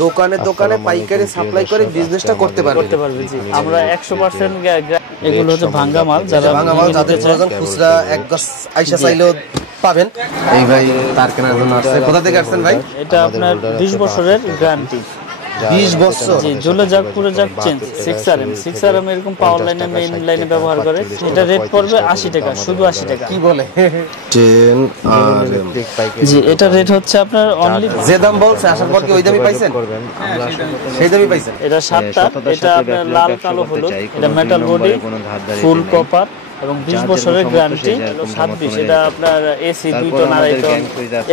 দোকানে দোকানে পাইকারি সাপ্লাই করে বিজনেসটা করতে পারবে। জি, আমরা 100% এগুলো হচ্ছে ভাঙ্গা মাল, যারা ভাঙ্গা মাল যাদের প্রয়োজন খুচরা এক গজ আইসা চাইলেও পাবেন। এই ভাই তার কেনার জন্য আসছে। কোথা থেকে আসছেন ভাই? এটা আপনার 20 বছরের গ্যারান্টি। 20 বছর? জি, ঝুলে যাক পুরো যাক চেঞ্জ। 6RM এরকম পাওয়ার লাইনে মেইন লাইনে ব্যবহার করে। এটা রেট পড়বে 80 টাকা, শুধু 80 টাকা। কি বলে? 10RM। জি, এটা রেট হচ্ছে আপনার অনলি যে দাম বলছে আসার পর কি ওই দামই পাইছেন? সেই দামই পাইছেন। এটা 7টা, এটা আপনার লাল কালো হলুদ, এটা মেটাল বডি, ফুল কপার এবং 20 বছরের গ্যারান্টি। 720, এটা আপনার এসি 2 টন 2.5 টন।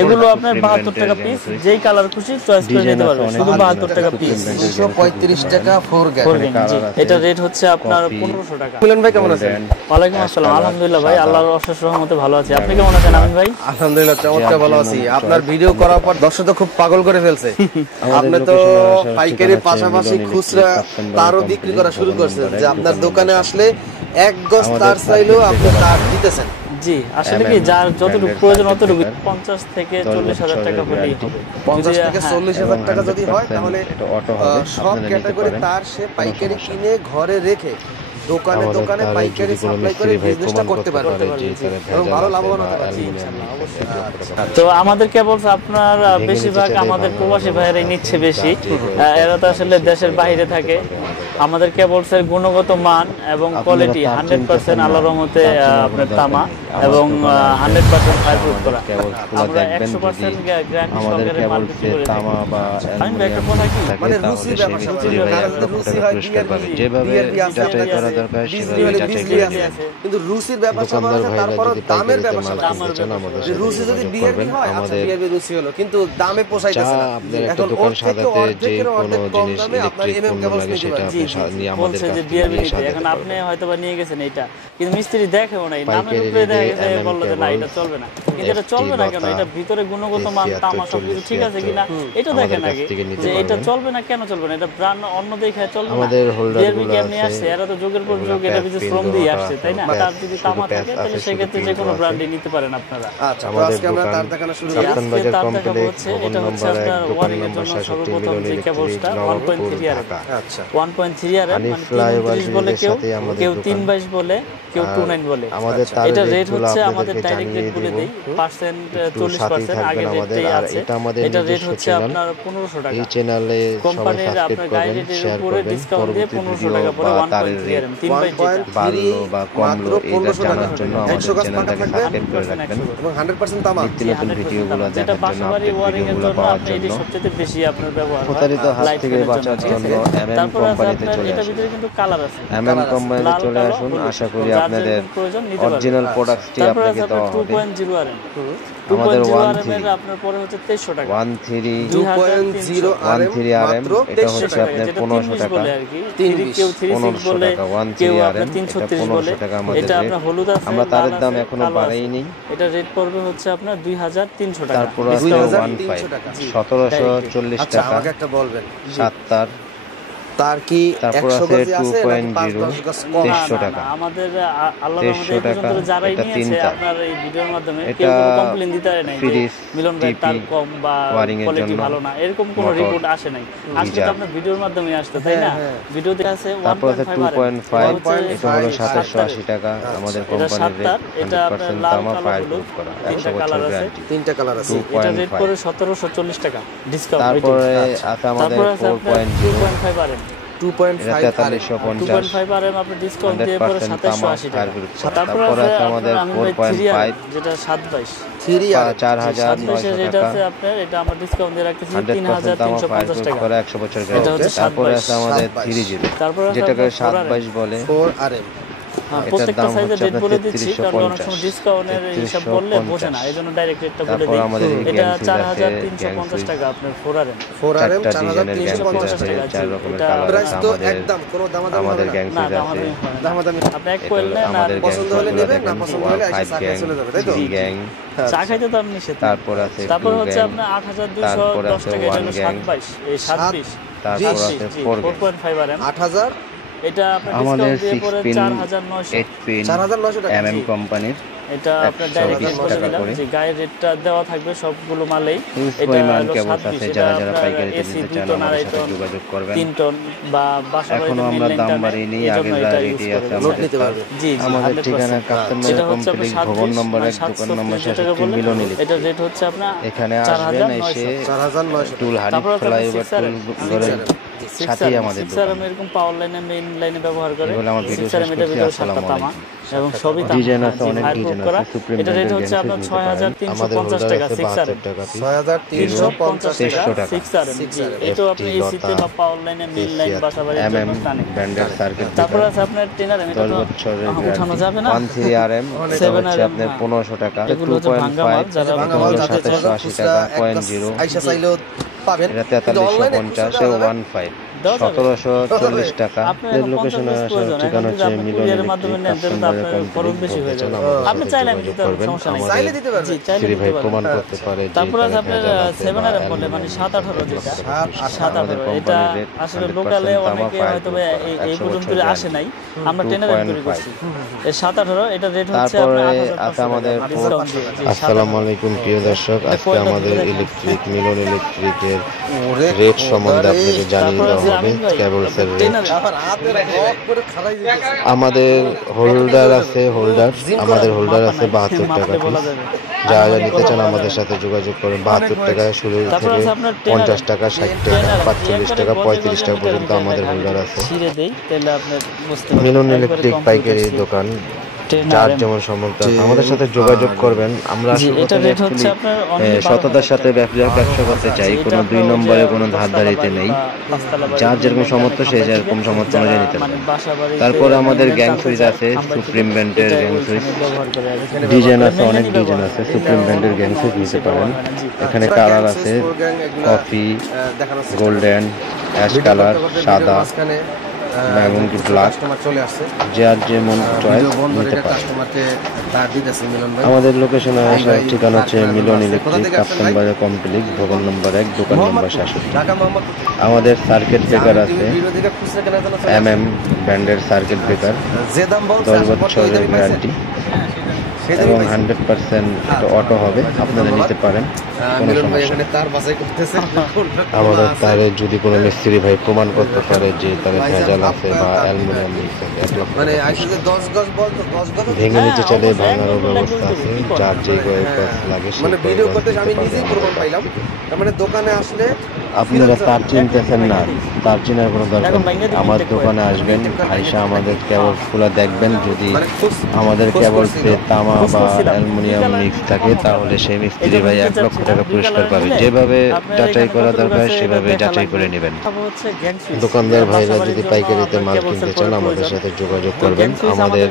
এগুলো আপনার 72 টাকা পিস, যেই কালার খুশি চয়েস করে নিতে পারবেন, শুধু 72 টাকা পিস। 235 টাকা 4 গ্যারান্টি। এটা রেট হচ্ছে আপনার 1500 টাকা। মিলন ভাই কেমন আছেন? ওয়ালাইকুম আসসালাম, আলহামদুলিল্লাহ ভাই, আল্লাহর অশেষ রহমতে ভালো আছি। আপনি কেমন আছেন আমিন ভাই? আলহামদুলিল্লাহ চমৎকার ভালো আছি। আপনার ভিডিও করার পর দর্শক তো খুব পাগল করে ফেলছে। আপনি তো পাইকারি পাশাপাশি খুচরা তারও বিক্রি করা শুরু করছেন, যে আপনার দোকানে আসলে এক গজ তার চাইলেও আপনি তার দিতেছেন। জি, আসলে কি যার যতটুকু প্রয়োজন অতটুকু। 50 থেকে 40,000 টাকা হলেই হবে। 50 থেকে 40,000 টাকা যদি হয় তাহলে সব ক্যাটাগরি তার সে পাইকারি কিনে ঘরে রেখে দোকানে দোকানে পাইকারি সাপ্লাই করে বিজনেসটা করতে পারবে এবং ভালো লাভবান হতে পারবে ইনশাআল্লাহ। তো আমাদের কেবলস আপনার বেশিরভাগ আমাদের প্রবাসী ভাইয়েরাই নিচ্ছে বেশি। এরা তো আসলে দেশের বাইরে থাকে। আমাদের কেবলসের গুণগত মান এবং কোয়ালিটি 100% আল্লাহর রহমতে আপনার তামা এবং 100% ফায়ারপ্রুফ করা। আমরা 100% গ্যারান্টি সহকারে মাল বিক্রি করে থাকি। আমি একটা কথা কি, মানে রুচির ব্যাপার, রুচি হয় যেভাবে যাচাই করা দরকার সেভাবে যাচাই করে নেবেন। কিন্তু রুচির ব্যাপার আছে, তারপরও দামের ব্যাপার আছে। রুচি যদি বিআরবি হয়, আচ্ছা বিআরবি রুচি হলো, কিন্তু দামে পোষাইতেছে না। এখন ওর থেকে অর্ধেকের অর্ধেক কম দামে আপনার এমএম কেবলস নিতে পারেন। বলছে যে বিআরবি নিতে, এখন আপনি হয়তো বা নিয়ে গেছেন এইটা, কিন্তু মিস্ত্রি দেখেও নাই, নামের উপরে দেখা গেছে বললো যে না এটা চলবে না। কিন্তু এটা চলবে না কেন? এটা ভিতরে গুণগত মান তামা সবকিছু ঠিক আছে কিনা এটা দেখেন আগে, যে এটা চলবে না কেন চলবে না। এটা ব্র্যান্ড অন্য দেখায় চলবে না। বিআরবি কেমনি আসছে, এরা তো যুগের পর যুগ এটা কিছু শ্রম দিয়ে আসছে, তাই না? তার যদি তামা থাকে তাহলে সেক্ষেত্রে যে কোনো ব্র্যান্ডই নিতে পারেন আপনারা। আচ্ছা, আজকে আমরা তার দেখানো শুরু করি। আজকে তার দেখাবো হচ্ছে, এটা হচ্ছে আপনার ওয়ারিং এর জন্য সর্বপ্রথম যে কেবলসটা 1.3RM। আচ্ছা, 1.3RM মানে 330 বলে কেউ 322 বলে, কেউ 29 বলে। এটা রেট হচ্ছে আমাদের ডাইরেক্ট রেট বলে দেই, পার্সেন্ট 40% আগে রেটই আছে। এটা রেট হচ্ছে আপনার 1500 টাকা। এই চ্যানেলে কোম্পানির আপনার গাইডের উপরে ডিসকাউন্ট দিয়ে 1500 টাকা পড়ে 1.3RM 322 বাড়লো বা কমলো এটা জানার জন্য আমাদের চ্যানেলটাকে সাবস্ক্রাইব করে রাখবেন এবং 100% তামা। নতুন ভিডিওগুলো যেটা দেখার জন্য, পাশাপাশি ওয়ারিং এর জন্য পাওয়ার আপনি এটি জন্য সবচেয়ে বেশি আপনার ব্যবহার হয় প্রতারিত হাত থেকে বাঁচার জন্য এমএম কোম্পানিতে চলে এটা আসুন। ভিতরে কিন্তু কালার আছে, এমএম কোম্পানিতে চলে আসুন। আশা করি আপনাদের অরিজিনাল প্রোডাক্টটি আপনাকে দেওয়া হবে। 2.0RM আমাদের 2.0RM এর আপনার পরে হচ্ছে 2300 টাকা। 13RM এটা হচ্ছে আপনার 1500 টাকা। কেউ 36 বলে, কেউ আপনার 336 বলে। এটা আপনার হলুদ আছে, আমরা তারের দাম এখনো বাড়াইনি। এটা রেট পড়বে হচ্ছে আপনার 2300 টাকা। তারপর আছে 1740 আচ্ছা, টাকা। আমাকে একটা বলবেন 7 তার তার কি তারপর 100 আছে গজি আছে নাকি 5 2.0 গজ কম? 2300 টাকা। আমাদের আল্লাহর রহমতে এই পর্যন্ত যারাই এটা নিয়েছে 3 তার। আপনার এই ভিডিওর মাধ্যমে এটা কেউ কোনো কমপ্লেইন দিতে পারে নাই যে ফ্রিজ, মিলন ভাই তার কম বা ওয়ারিং এর কোয়ালিটি জন্য ভালো না, এরকম কোনো রিপোর্ট আসে নাই। আসলে তো আপনার ভিডিওর মাধ্যমে আসতো, তাই না? ভিডিওতে আছে তারপর আছে 2.5 এটা হলো 2780 টাকা। আমাদের কোম্পানির রেট, এটা আপনার 100% লাল তামা কালো ফায়ার হলুদ প্রুফ করা, তিনটা 100 কালার বছর আছে, গ্যারান্টি। তিনটা কালার আছে। এটা রেট করে 1740 টাকা ডিসকাউন্ট। তারপরে আছে আমাদের 4.0 2.5RM 2.5 2.5RM আপনি ডিসকাউন্ট দিয়ে পরে 2780 টাকা। তারপরে আছে আমাদের 4.5 যেটা 722 4900 যেটা টাকা। আছে আপনার, এটা আমরা ডিসকাউন্ট দিয়ে রাখতেছি 100% তামা ফায়ার 3350 প্রুফ টাকা। করা, 100 বছর এটা গ্যারান্টি। হচ্ছে তারপরে 27, আছে আমাদের 30 তারপরে আছে যেটাকে আপনার 722 বলে। 4RM প্রত্যেকটা দাম সাইজের হচ্ছে রেট বলে দিচ্ছি, 3350 কারণ অনেক সময় ডিসকাউন্টের হিসাব বললে বোঝে না, এইজন্য ডাইরেক্ট রেটটা বলে তারপর দিই। আমাদের এটা গ্যাং সুইচ আছে, 4350 টাকা আপনার 4RM 4RM চারটা ডিজাইনের গ্যাং সুইচ 4350 আছে, টাকা। 4 রকমের এটা কালার প্রাইস আছে তো আমাদের। একদম কোনো দামাদামি আমাদের হবে গ্যাং না। না সুইচ আছে, দামাদামি আপনি এক কোয়েল নেন আর আমাদের পছন্দ হলে নেবেন, না পছন্দ হলে আইসা 5 সাথে গ্যাং, চলে যাবে, তাই তো? 3 গ্যাং, চা খাইতে তো আপনি নিষেধ। তারপর আছে তারপর 2 হচ্ছে গ্যাং, আপনার তারপর 8210 আছে টাকা, এটা 1 হলো গ্যাং, 27 এই 27 তারপর আছে 4 গ্যাং। 4.5RM 8000 এটা আপনার আমাদের ডিসকাউন্ট দিয়ে 6 পরে পিন 4900 8 পিন 4900 টাকা। এমএম কোম্পানির এটা আপনার ডাইরেক্ট বলে দিলাম যে গায়ের রেটটা দেওয়া থাকবে সবগুলো মালেই। এটা হলো 7 পিস, এটা আপনার এসি 2 টন 2.5 টন 3 টন বা বাসা বাড়িতে মেইন লাইনটা নেই, এজন্য এটা ইউজ করে লোড নিতে পারবে। জি জি, আমাদের ঠিকানা কাস্টমার কমপ্লিট ভবন নম্বর 1 দোকান নম্বর 67 মিলন ইলেকট্রিক। এটা রেট হচ্ছে আপনার এখানে আসবেন, এসে 4900 টুল হানিফ ফ্লাইওভার টুল ঘরের সাথেই আমাদের দোকান। আমি এরকম পাওয়ার লাইনে মেইন লাইনে ব্যবহার করে এগুলো আমার ভিডিও শেষ করছি। আসসালামু আলাইকুম। এবং সবই তামা ডিজাইন আছে, অনেক ডিজাইন আছে। সুপ্রিম এটা রেট হচ্ছে আপনার 6350 টাকা 6R 6350 টাকা 6R। এটা আপনি এসিতে বা পাওয়ার লাইনে মেইন লাইন বাসা বাড়ির জন্য স্থানে ব্র্যান্ডের সার্কিট। তারপর আছে আপনার টেনার, এটা তো উঠানো যাবে না। 13RM এটা হচ্ছে আপনার 1500 টাকা, 2.5 যারা 1780 টাকা 0.0 আইসা চাইলেও পাবেন। এটা 4350 15 1740 টাকা। এর লোকেশনে আসার ঠিকানা হচ্ছে মিলন আপনি চাইলে আমি দিতে পারবো, সমস্যা নাই, চাইলে দিতে পারবেন। জি, চাইলে শ্রী ভাই দিতে প্রমাণ পারবেন। করতে পারে যে তারপর আছে আপনার 7R বলে মানে 718 যেটা 718 এটা আসলে লোকালে অনেকে হয়তো এই পর্যন্ত আসে নাই, আমরা টেনারে তৈরি করছি। এই 718 এটা রেট হচ্ছে তারপরে আপনার আছে আমাদের। 1800। আসসালামু আলাইকুম প্রিয় দর্শক, আজকে আমাদের ইলেকট্রিক মিলন ইলেকট্রিকের রেট সম্বন্ধে আপনাদের জানিয়ে দেওয়া হবে। কেবলসের রেট আমাদের হোল্ডার আছে, আমাদের হোল্ডার আছে 72 টাকা পিস। যারা যা নিতে চান আমাদের সাথে যোগাযোগ করুন। 72 টাকা শুরু থেকে 50 টাকা 60 টাকা 45 টাকা 35 টাকা পর্যন্ত আমাদের হোল্ডার আছে। মিলন ইলেকট্রিক পাইকারি দোকান, যার যেমন সামর্থ্য আমাদের সাথে যোগাযোগ করবেন। আমরা সততার সাথে ব্যবসা করতে চাই, কোনো 2 নম্বরে কোনো ধারদারিতে নেই। যার যেরকম সামর্থ্য সে যেরকম সামর্থ্য অনুযায়ী নিতে পারে। তারপর আমাদের গ্যাং সুইচ আছে, সুপ্রিম ব্র্যান্ডের গ্যাং সুইচ। ডিজাইন আছে, অনেক ডিজাইন আছে। সুপ্রিম ব্র্যান্ডের গ্যাং সুইচ নিতে পারেন। এখানে কালার আছে কফি, গোল্ডেন, অ্যাশ কালার, সাদা এবং ব্ল্যাক, চলে আসছে। যার যেমন চয়েস নিতে পারে। আমাদের লোকেশনে আসার ঠিকানা হচ্ছে মিলন ইলেকট্রিক, কাপ্তান বাজার কমপ্লেক্স, ভবন নম্বর 1 দোকান নম্বর 67। আমাদের সার্কিট ব্রেকার আছে ব্র্যান্ডের সার্কিট ব্রেকার, 10 বছরের গ্যারান্টি এবং 100% অটো হবে, আপনারা নিতে পারেন, কোনো সমস্যা নেই। আমাদের তারে যদি কোনো মিস্ত্রি ভাই প্রমাণ করতে পারে যে তারে ভেজাল আছে বা অ্যালুমিনিয়াম মিক্স আছে, 1 লক্ষ ভেঙে নিতে চাইলে ভাঙারও ব্যবস্থা আছে। যার যে কাজ লাগে দোকানে আসলে আপনারা তার চিনতেছেন না, তার চিনার কোনো দরকার নেই। আমার দোকানে আসবেন, আইসা আমাদের কেবলস গুলো দেখবেন। যদি আমাদের কেবলস তামা বা অ্যালুমিনিয়াম মিক্স থাকে তাহলে সেই মিস্ত্রি ভাই 1 লক্ষ টাকা পুরস্কার পাবে। যেভাবে যাচাই করা দরকার সেভাবে যাচাই করে নেবেন। দোকানদার ভাইরা যদি পাইকারিতে মাল কিনতে চান আমাদের সাথে যোগাযোগ করবেন। আমাদের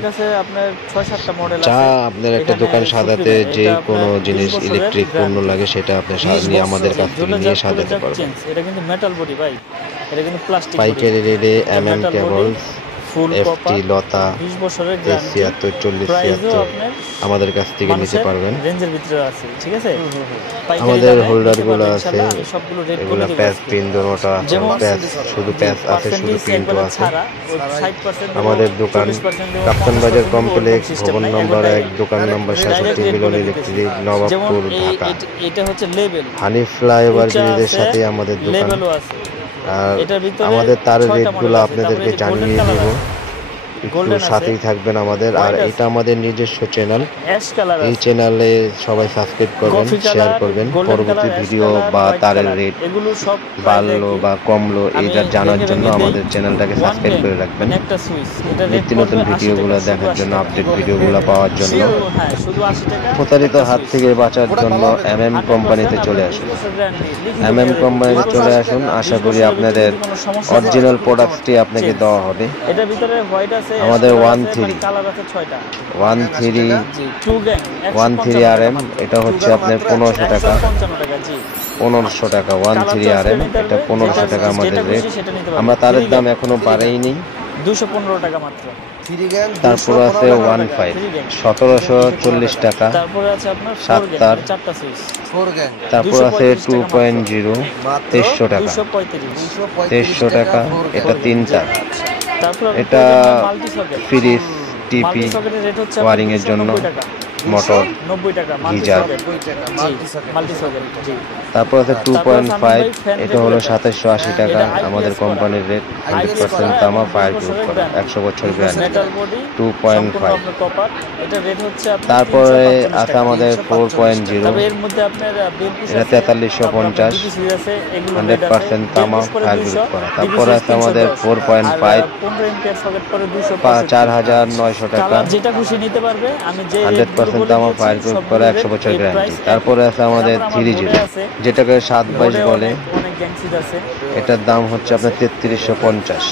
যা আপনার একটা দোকান সাজাতে যে কোনো জিনিস ইলেকট্রিক পণ্য লাগে সেটা আপনি নিয়ে আমাদের কাছ থেকে নিয়ে সাজাতে পারবেন। এটা কিন্তু মেটাল বডি ভাই, এটা কিন্তু প্লাস্টিক। পাইকারি রেটে কেবলস, এফটি, লতা 20 বছরের গ্যারান্টি, 73 40 76 আমাদের কাছ থেকে নিতে পারবেন। রেঞ্জের ভিতরে আছে, ঠিক আছে। আমাদের হোল্ডার গুলো আছে, এগুলো প্যাচ পিন দুটোটা আছে, প্যাচ শুধু প্যাচ আছে, শুধু পিনও আছে। আমাদের দোকান কাপ্তান বাজার কমপ্লেক্স, ভবন নম্বর 1 দোকান নম্বর 67 মিলন ইলেকট্রিক, নবাবপুর, ঢাকা। এটা হচ্ছে লেভেল হানিফ ফ্লাইওভার ব্রিজের সাথে আমাদের দোকান। আর আমাদের তার রেটগুলো আপনাদেরকে জানিয়ে দেব, একটু সাথেই থাকবেন আমাদের। আর এটা আমাদের নিজস্ব চ্যানেল, এই চ্যানেলে সবাই সাবস্ক্রাইব করবেন, শেয়ার করবেন। পরবর্তী ভিডিও বা তারের রেট বাড়লো বা কমলো এটা জানার জন্য আমাদের চ্যানেলটাকে সাবস্ক্রাইব করে রাখবেন। নিত্য নতুন ভিডিওগুলো দেখার জন্য, আপডেট ভিডিওগুলো পাওয়ার জন্য, প্রতারিত হাত থেকে বাঁচার জন্য কোম্পানিতে চলে আসুন। কোম্পানিতে চলে আসুন। আশা করি আপনাদের অরিজিনাল প্রোডাক্টটি আপনাকে দেওয়া হবে। আমাদের 13RM এটা হচ্ছে আপনার 1500 টাকা 1500 টাকা 13RM এটা 1500 টাকা আমাদের রেট। আমরা তারের দাম এখনো বাড়াইনি, 215 টাকা মাত্র। তারপর আছে 15 1740 টাকা, তারপরে আছে আপনার 7 তার, তারপর আছে 2.0 2300 টাকা 2300 টাকা এটা 3 তার। এটা ফ্রিজ টিপি ওয়ারিং এর জন্য মোটর 90 টাকা multi geyser. Socket multi socket জি তারপর আছে 2.5, এটা হলো 2780 টাকা আমাদের কোম্পানির রেট। 100% তামা, ফায়ার প্রুফ করা, 100 বছর গ্যারান্টি। Metal body 2.5। আপনার কপার, এটা রেট হচ্ছে আপনার তারপরে 355 আছে টাকা। আমাদের 4.0, তবে এর মধ্যে আপনার বিএনপিস এটা 4350, আছে, এগুলো 100% তামা, ফায়ার প্রুফ করা। তারপরে আছে আমাদের 4.5, 15 এম্পিয়ার সকেট করে 200, 4900 টাকা, কালার যেটা খুশি নিতে পারবে। আমি যে 100% তামা, ফায়ার প্রুফ করা, 100 বছর গ্যারান্টি। তারপরে আছে আমাদের 30, যেটাকে 722 বলে, অনেক গ্যাংসিড আছে। এটার দাম হচ্ছে আপনার 3350।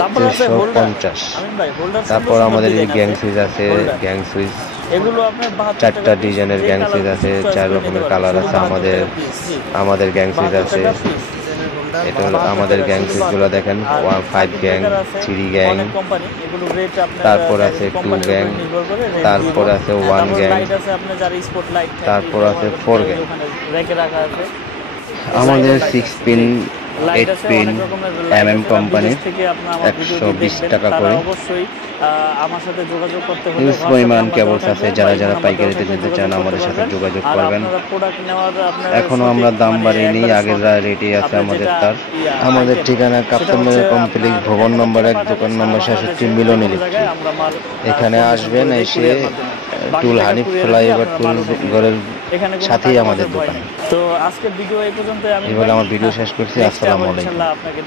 তারপর আছে হোল্ডার 3350। আমিন ভাই, হোল্ডার তারপর আমাদের এই গ্যাং সুইচ আছে, গ্যাং সুইচ এগুলো আপনার 72 চারটা টাকা ডিজাইনের piece, গ্যাং যে সুইচ colour আছে, choice 4 করে রকমের নিতে কালার পারবে। আছে আমাদের। 72 টাকা piece, জি। আমাদের গ্যাং সুইচ 72 আছে, টাকা piece। এটা হলো আমাদের গ্যাং সুইচ গুলো দেখেন, 5 গ্যাং, 3 গ্যাং, অনেক কোম্পানি, এগুলো রেট আপনার তারপর আছে 2 কোম্পানির গ্যাং, উপর নির্ভর করে rate তারপর দিব। আছে 1 তারপর গ্যাং, লাইট আছে আপনার যারা স্পট লাইট, তারপর আছে 4 গ্যাং। ওখানে রেখে রাখা আছে। আমাদের 6 পিন, লাইট 8 আছে, পিন অনেক রকমের লাইট MM আছে। কোম্পানির, বিদেশ থেকে আপনারা আমার ভিডিওটি 120 দেখবেন, টাকা তারা করে। অবশ্যই আমার সাথে যোগাযোগ করতে হবে। হিউজ WhatsApp পরিমাণ নাম্বার কেবলস দেওয়া আছে, থাকবে, যারা বা যারা ইমো পাইকারিতে নাম্বার নিতে দেওয়া চান থাকবে, আমাদের সাথে যোগাযোগ আর করবেন। আপনারা প্রোডাক্ট নেওয়ার আপনারা এখনো সঠিক আমরা দাম মানে বাড়িনি, একবারে আগের সঠিক রেটই আছে আপনার আমাদের। যেটা তার আমাদের item, ঠিকানা সেটা কাপ্তানবাড়ি হচ্ছে কমপ্লেক্স, আপনার ভবন নম্বর 1, পাঠাবে, দোকান সারা নম্বর বাংলাদেশে 66, যে মিলন কোনো ইলেকট্রিক। জায়গায় আমরা মাল এখানে condition আসবেন, করে দিই এসে courier মাধ্যমে। বাকি টুল টাকা হানিফ courier ফ্লাইওভার দিয়ে টুল আপনারা মাল উঠিয়ে ঘরের নেবেন। এখানে কোনো সাথেই টাকা আমাদের পয়সার ভয় দোকান। নেই। তো আজকের ভিডিও এই পর্যন্ত। আমি এই বলে আমার ভিডিও শেষ করছি। নেক্সট আসসালামু আবার আলাইকুম। ইনশাআল্লাহ আপনাকে